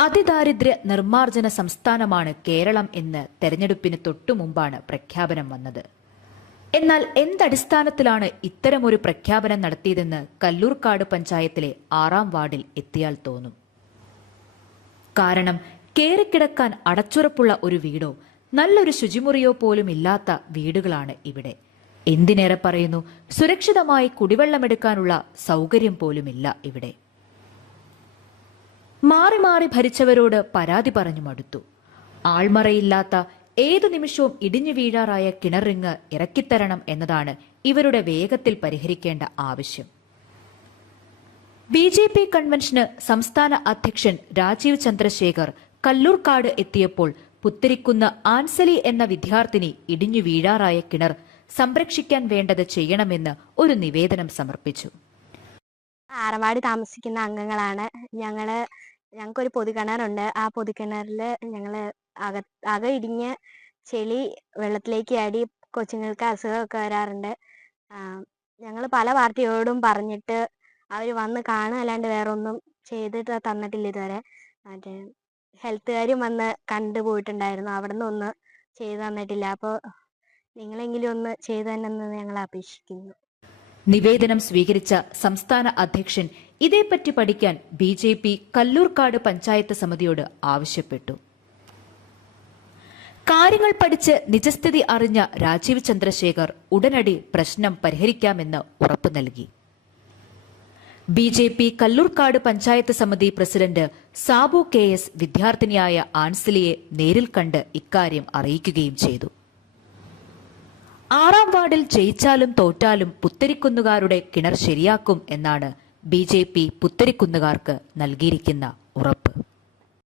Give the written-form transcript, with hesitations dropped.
അതിദാരിദ്ര്യ നിർമ്മാർജ്ജന സംസ്ഥാനമാണ് കേരളം എന്ന് തെരഞ്ഞെടുപ്പിന് തൊട്ടുമുമ്പാണ് പ്രഖ്യാപനം വന്നത്. എന്നാൽ എന്തടിസ്ഥാനത്തിലാണ് ഇത്തരമൊരു പ്രഖ്യാപനം നടത്തിയതെന്ന് കല്ലൂർക്കാട് പഞ്ചായത്തിലെ 6ാം വാർഡിൽ എത്തിയാൽ തോന്നും. കാരണം കേറിക്കിടക്കാൻ അടച്ചുറപ്പുള്ള ഒരു വീടോ നല്ലൊരു ശുചിമുറിയോ പോലും ഇല്ലാത്ത വീടുകളാണ് ഇവിടെ. എന്തിനേറെ പറയുന്നു, സുരക്ഷിതമായി കുടിവെള്ളമെടുക്കാനുള്ള സൗകര്യം പോലുമില്ല ഇവിടെ. മാറി മാറി ഭരിച്ചവരോട് പരാതി പറഞ്ഞു മടുത്തു. ആൾമറയില്ലാത്ത ഏതു നിമിഷവും ഇടിഞ്ഞു വീഴാറായ കിണറിങ് ഇറക്കിത്തരണം എന്നതാണ് ഇവരുടെ വേഗത്തിൽ പരിഹരിക്കേണ്ട ആവശ്യം. BJP കൺവെൻഷന് സംസ്ഥാന അധ്യക്ഷൻ രാജീവ് ചന്ദ്രശേഖർ കല്ലൂർക്കാട് എത്തിയപ്പോൾ പുത്തരിക്കുന്ന് ആൻസലി എന്ന വിദ്യാർത്ഥിനി ഇടിഞ്ഞു വീഴാറായ കിണർ സംരക്ഷിക്കാൻ വേണ്ടത് ചെയ്യണമെന്ന് ഒരു നിവേദനം സമർപ്പിച്ചു. ആറവാടി താമസിക്കുന്ന അംഗങ്ങളാണ് ഞങ്ങൾക്കൊരു പൊതുകിണറുണ്ട്. ആ പൊതുകിണറിൽ ഞങ്ങള് അക ഇടിഞ്ഞ് ചെളി വെള്ളത്തിലേക്ക് ആടി കൊച്ചുങ്ങൾക്ക് അസുഖമൊക്കെ വരാറുണ്ട്. ഞങ്ങൾ പല പാർട്ടിയോടും പറഞ്ഞിട്ട് അവർ വന്ന് കാണുകയല്ലാണ്ട് വേറെ ഒന്നും ചെയ്തിട്ട് തന്നിട്ടില്ല ഇതുവരെ. മറ്റേ ഹെൽത്തുകാരും വന്ന് കണ്ടുപോയിട്ടുണ്ടായിരുന്നു, അവിടെ നിന്ന് ഒന്നും ചെയ്തു തന്നിട്ടില്ല. അപ്പോൾ നിങ്ങളെങ്കിലും ഒന്ന് ചെയ്തു തന്നെന്ന് ഞങ്ങൾ അപേക്ഷിക്കുന്നു. നിവേദനം സ്വീകരിച്ച സംസ്ഥാന അധ്യക്ഷൻ ഇതേപ്പറ്റി പഠിക്കാൻ BJP കല്ലൂർക്കാട് പഞ്ചായത്ത് സമിതിയോട് ആവശ്യപ്പെട്ടു. കാര്യങ്ങൾ പഠിച്ച് നിജസ്ഥിതി അറിഞ്ഞ രാജീവ് ചന്ദ്രശേഖർ ഉടനടി പ്രശ്നം പരിഹരിക്കാമെന്ന് ഉറപ്പു നൽകി. BJP കല്ലൂർക്കാട് പഞ്ചായത്ത് സമിതി പ്രസിഡന്റ് സാബു KS വിദ്യാർത്ഥിനിയായ ആൻസിലിയെ നേരിൽ കണ്ട് ഇക്കാര്യം അറിയിക്കുകയും ചെയ്തു. 6ാം വാർഡിൽ ജയിച്ചാലും തോറ്റാലും പുത്തരിക്കുന്നുകാരുടെ കിണർ ശരിയാക്കും എന്നാണ് BJP പുത്തരിക്കുന്നുകാർക്ക് നൽകിയിരിക്കുന്ന ഉറപ്പ്.